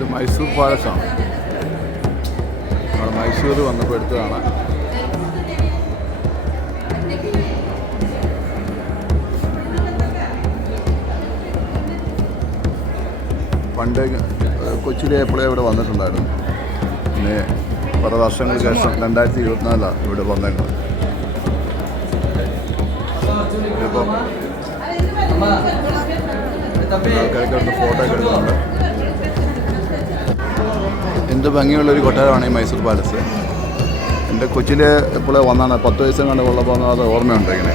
ഇത് മൈസൂർ പാലസാണ്. നമ്മൾ മൈസൂർ വന്നപ്പോൾ എടുത്തതാണ് പണ്ട് കൊച്ചിയിലെ എപ്പോഴേ ഇവിടെ വന്നിട്ടുണ്ടായിരുന്നു. പിന്നെ പല വർഷങ്ങൾക്ക് ശേഷം രണ്ടായിരത്തി ഇരുപത്തിനാലാണ് ഇവിടെ വന്നേക്കുന്നത്. ഫോട്ടോ ഒക്കെ എടുക്കുന്നുണ്ട്. എന്ത് ഭംഗിയുള്ളൊരു കൊട്ടാരമാണ് ഈ മൈസൂർ പാലസ്. എന്റെ കൊച്ചിൽ എപ്പോഴേ വന്നാണ്. പത്ത് വയസ്സും കണ്ട് കൊള്ളപ്പോൾ അത് ഓർമ്മയുണ്ട് ഇങ്ങനെ.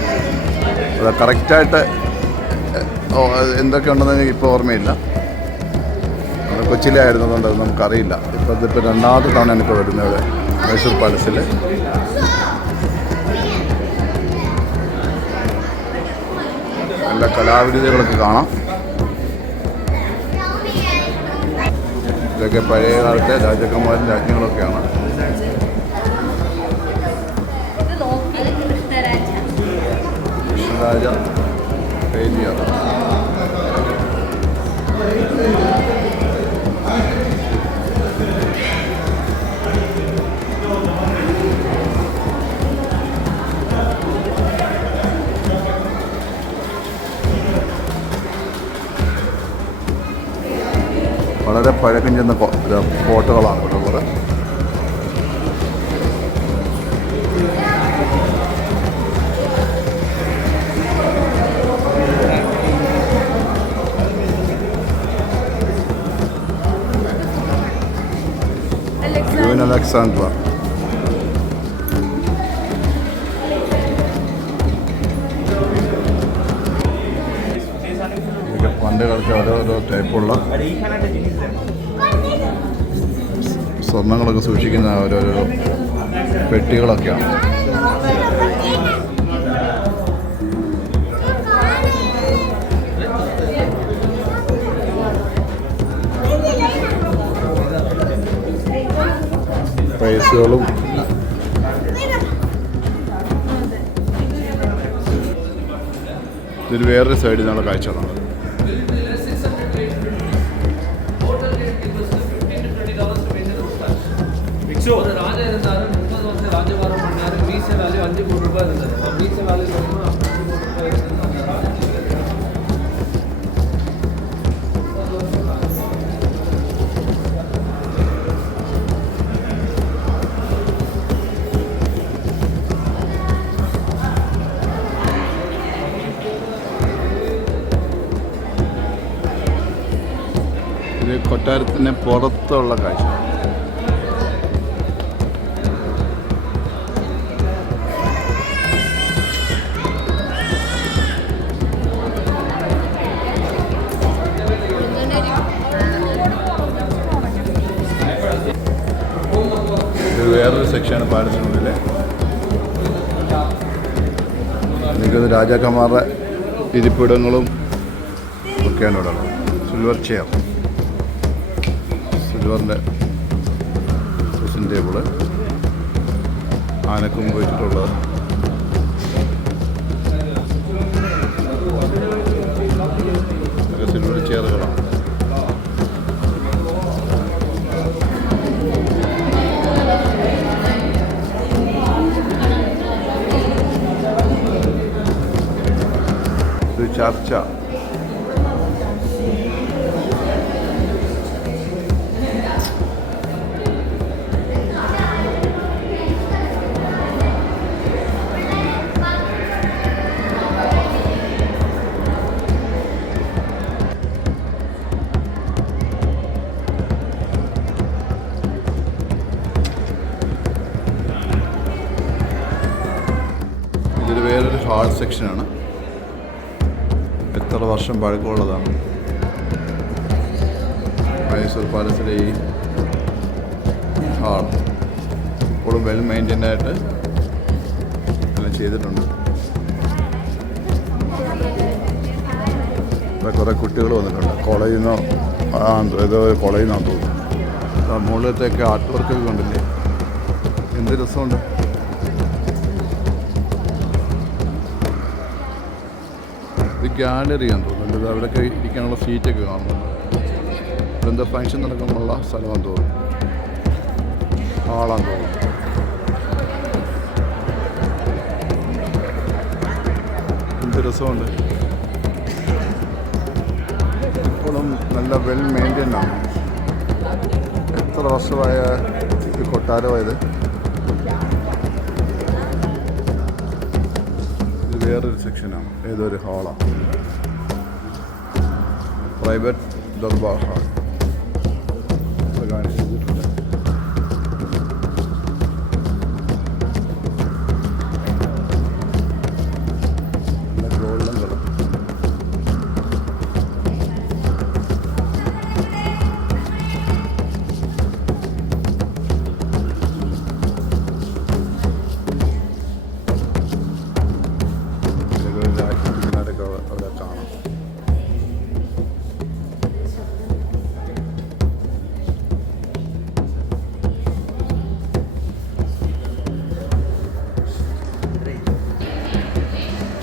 അത് കറക്റ്റായിട്ട് എന്തൊക്കെ ഉണ്ടെന്ന് എനിക്ക് ഇപ്പോൾ ഓർമ്മയില്ല. അത് കൊച്ചിയിലായിരുന്നതുകൊണ്ട് അത് നമുക്കറിയില്ല. ഇപ്പോൾ ഇതിപ്പോൾ രണ്ടാമത്തെ തവണയാണ് ഇപ്പോൾ വരുന്നത് മൈസൂർ പാലസിൽ നല്ല കലാവിരുദ്ധകളൊക്കെ കാണാം. ഇതൊക്കെ പഴയ കാലത്തെ രാജാക്കന്മാരും രാജ്ഞങ്ങളൊക്കെയാണ് കൃഷ്ണരാജ കൃഷ്ണരാജ പഴക്കം ചെന്ന ഫോട്ടോകളാണ് ഇവിടെ ഉള്ളത് യുവൻ കളിച്ച ഓരോരോ ടൈപ്പുള്ള സ്വർണങ്ങളൊക്കെ സൂക്ഷിക്കുന്ന ഓരോരോ പെട്ടികളൊക്കെയാണ്. പ്രൈസുകളും ഇതൊരു വേറൊരു സൈഡിൽ നിന്നുള്ള കാഴ്ചകളാണ്. ஒரு ராஜா இருந்தாரு முப்பது வருஷம் ராஜபாரம் பண்ணாரு மீச வேல்யூ அஞ்சு கோடி ரூபாய் இருந்தது அப்ப மீச வேல்யூ தெரியுமா அஞ்சு கோடி ரூபாய் இருந்தது அந்த ராஜா ഇത് കൊട്ടാരത്തിന് പുറത്തുള്ള കാഴ്ച സെക്ഷനാണ് പാലസിനുള്ളിലെ എനിക്കത് രാജാക്കന്മാരുടെ ഇരിപ്പിടങ്ങളും ഒക്കെയാണ് ഇവിടെ സിൽവർ ചെയർ സിൽവറിന്റെ ഡ്രസ്സിംഗ് ടേബിൾ ആനക്കും വെച്ചിട്ടുള്ളത്. സിൽവർ ചെയറുകളാണ് ചർച്ച. വേറൊരു ഹാൾ സെക്ഷനാണ് എത്ര വർഷം പഴക്കമുള്ളതാണ്. മൈസൂർ പാലസിലെ ഈ ഹാൾ ഇപ്പോഴും വെൽ മെയിന്റൈൻഡ് ആയിട്ട് എല്ലാം ചെയ്തിട്ടുണ്ട്. ഇവിടെ കുറേ കുട്ടികൾ വന്നിട്ടുണ്ട്. കോളേജിൽ നിന്നോ ഏതോ കോളേജിൽ നിന്നാണ് തോന്നുന്നു. മുകളിലത്തെയൊക്കെ ആർട്ട് വർക്കൊക്കെ കണ്ടില്ലേ? എന്ത് രസമുണ്ട്. ഗാലറിയാന്ന് തോന്നുന്നുണ്ട് അവിടെയൊക്കെ ഇരിക്കാനുള്ള സീറ്റൊക്കെ കാണുന്നുണ്ട് എന്താ ഫങ്ഷൻ നടക്കുമ്പോഴുള്ള സ്ഥലമാണെന്ന് തോന്നുന്നു. ആളാന്ന് തോന്നുന്നു. എന്ത് രസമുണ്ട്. ഇപ്പോഴും നല്ല വെൽ മെയിന്റൈൻ ആണ്. എത്ര വർഷമായ കൊട്ടാരമായത്? വേറൊരു സെക്ഷനാണ്. ഏതൊരു ഹാളാണ് പ്രൈവറ്റ് ദർബാർ ഹാൾ. കാണിച്ചിട്ടുണ്ട്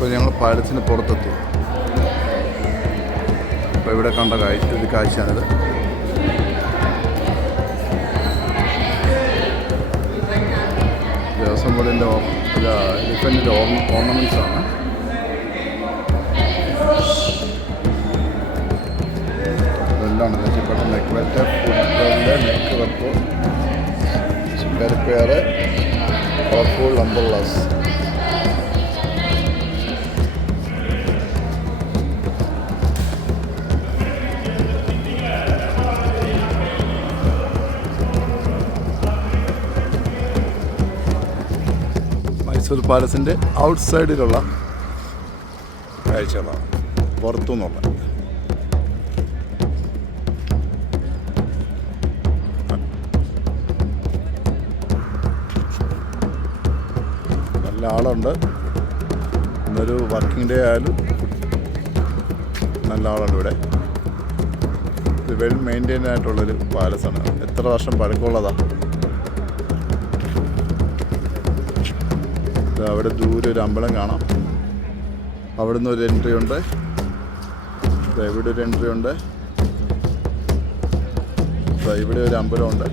ഇപ്പോൾ ഞങ്ങൾ പാലസിന് പുറത്തെത്തി. അപ്പോൾ ഇവിടെ കണ്ട കാഴ്ച ഒരു കാഴ്ചയാണിത്. ദേവസ്വം ബോർഡിന്റെ എലിഫന്റിന്റെ ഓർണമെന്റ്സ് ആണ്. ഇതെല്ലാം മെച്ചപ്പെട്ട നെക്ലെറ്റ് ഫുട്ബോളിന്റെ നെക്ക് വെപ്പ്. ചിക്കരപ്പേറ് കളർഫുൾ അംബുള്ളാസ് മൈസൂർ പാലസിന്റെ ഔട്ട് സൈഡിലുള്ള കാഴ്ചകളാണ്. പുറത്തുനിന്നുള്ള. നല്ല ആളുണ്ട്. ഇന്നൊരു വർക്കിംഗ് ഡേ ആയാലും നല്ല ആളുണ്ട് ഇവിടെ. ഇത് വെൽ മെയിന്റെയിൻ ആയിട്ടുള്ളൊരു പാലസാണ് എത്ര വർഷം പഴക്കമുള്ളതാണ് അവിടെ ദൂരെ ഒരു അമ്പലം കാണാം. അവിടെ നിന്ന് ഒരു എൻട്രി ഉണ്ട്. ഇവിടെ ഒരു എൻട്രി ഉണ്ട്. ഇവിടെ ഒരു അമ്പലമുണ്ട്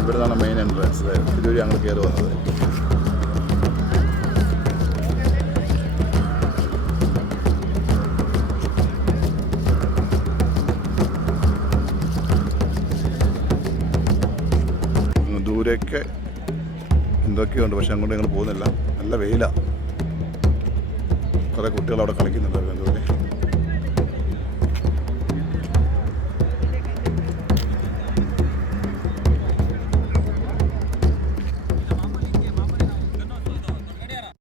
ഇവിടെ നിന്നാണ് മെയിൻ എൻട്രൻസ് ഇതുവഴി ഞങ്ങൾ കയറി വന്നത്. അങ്ങ് എന്തൊക്കെയുണ്ട് പക്ഷെ അങ്ങോട്ട് ഞങ്ങൾ പോകുന്നില്ല. നല്ല വെയിലാണ് കുറേ കുട്ടികൾ അവിടെ കളിക്കുന്നുണ്ട് എന്തോ